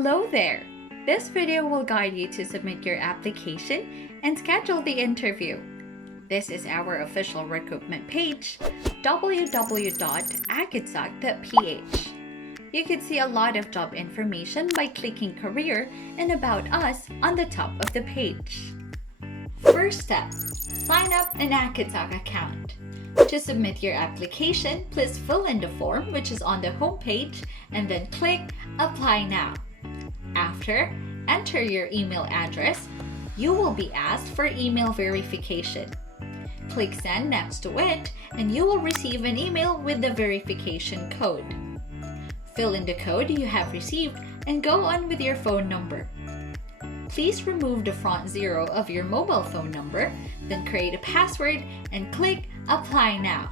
Hello there! This video will guide you to submit your application and schedule the interview. This is our official recruitment page, www.acadsoc.ph. You can see a lot of job information by clicking Career and About Us on the top of the page. First step, sign up an Acadsoc account. To submit your application, please fill in the form which is on the home page and then click Apply Now. After, enter your email address. You will be asked for email verification. Click Send next to it and you will receive an email with the verification code. Fill in the code you have received and go on with your phone number. Please remove the front 0 of your mobile phone number, then create a password and click Apply Now.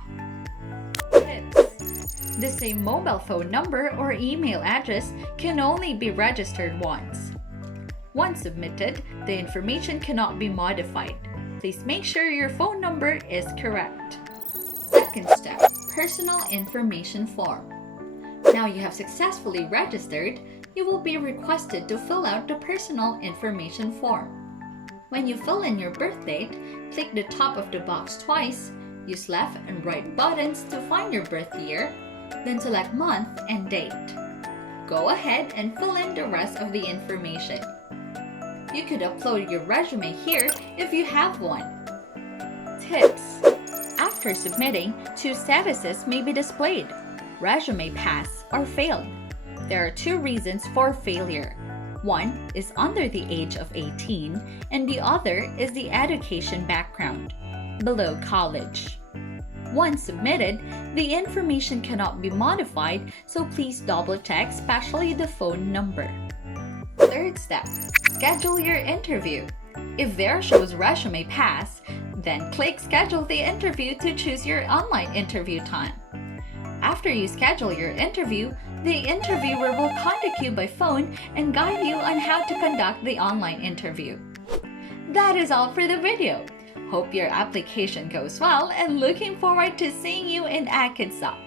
Tips: the same mobile phone number or email address can only be registered once. Once submitted, the information cannot be modified. Please make sure your phone number is correct. Second step, personal information form. Now you have successfully registered, you will be requested to fill out the personal information form. When you fill in your birth date, click the top of the box twice, use left and right buttons to find your birth year, then select month and date. Go ahead and fill in the rest of the information. You could upload your resume here if you have one. Tips: after submitting, two statuses may be displayed: resume pass or failed. There are two reasons for failure. One is under the age of 18 and the other is the education background, below college. Once submitted, the information cannot be modified, so please double check, especially the phone number. Third step, schedule your interview. If there shows resume pass, then click Schedule the interview to choose your online interview time. After you schedule your interview, the interviewer will contact you by phone and guide you on how to conduct the online interview. That is all for the video. Hope your application goes well and looking forward to seeing you in Acadsoc.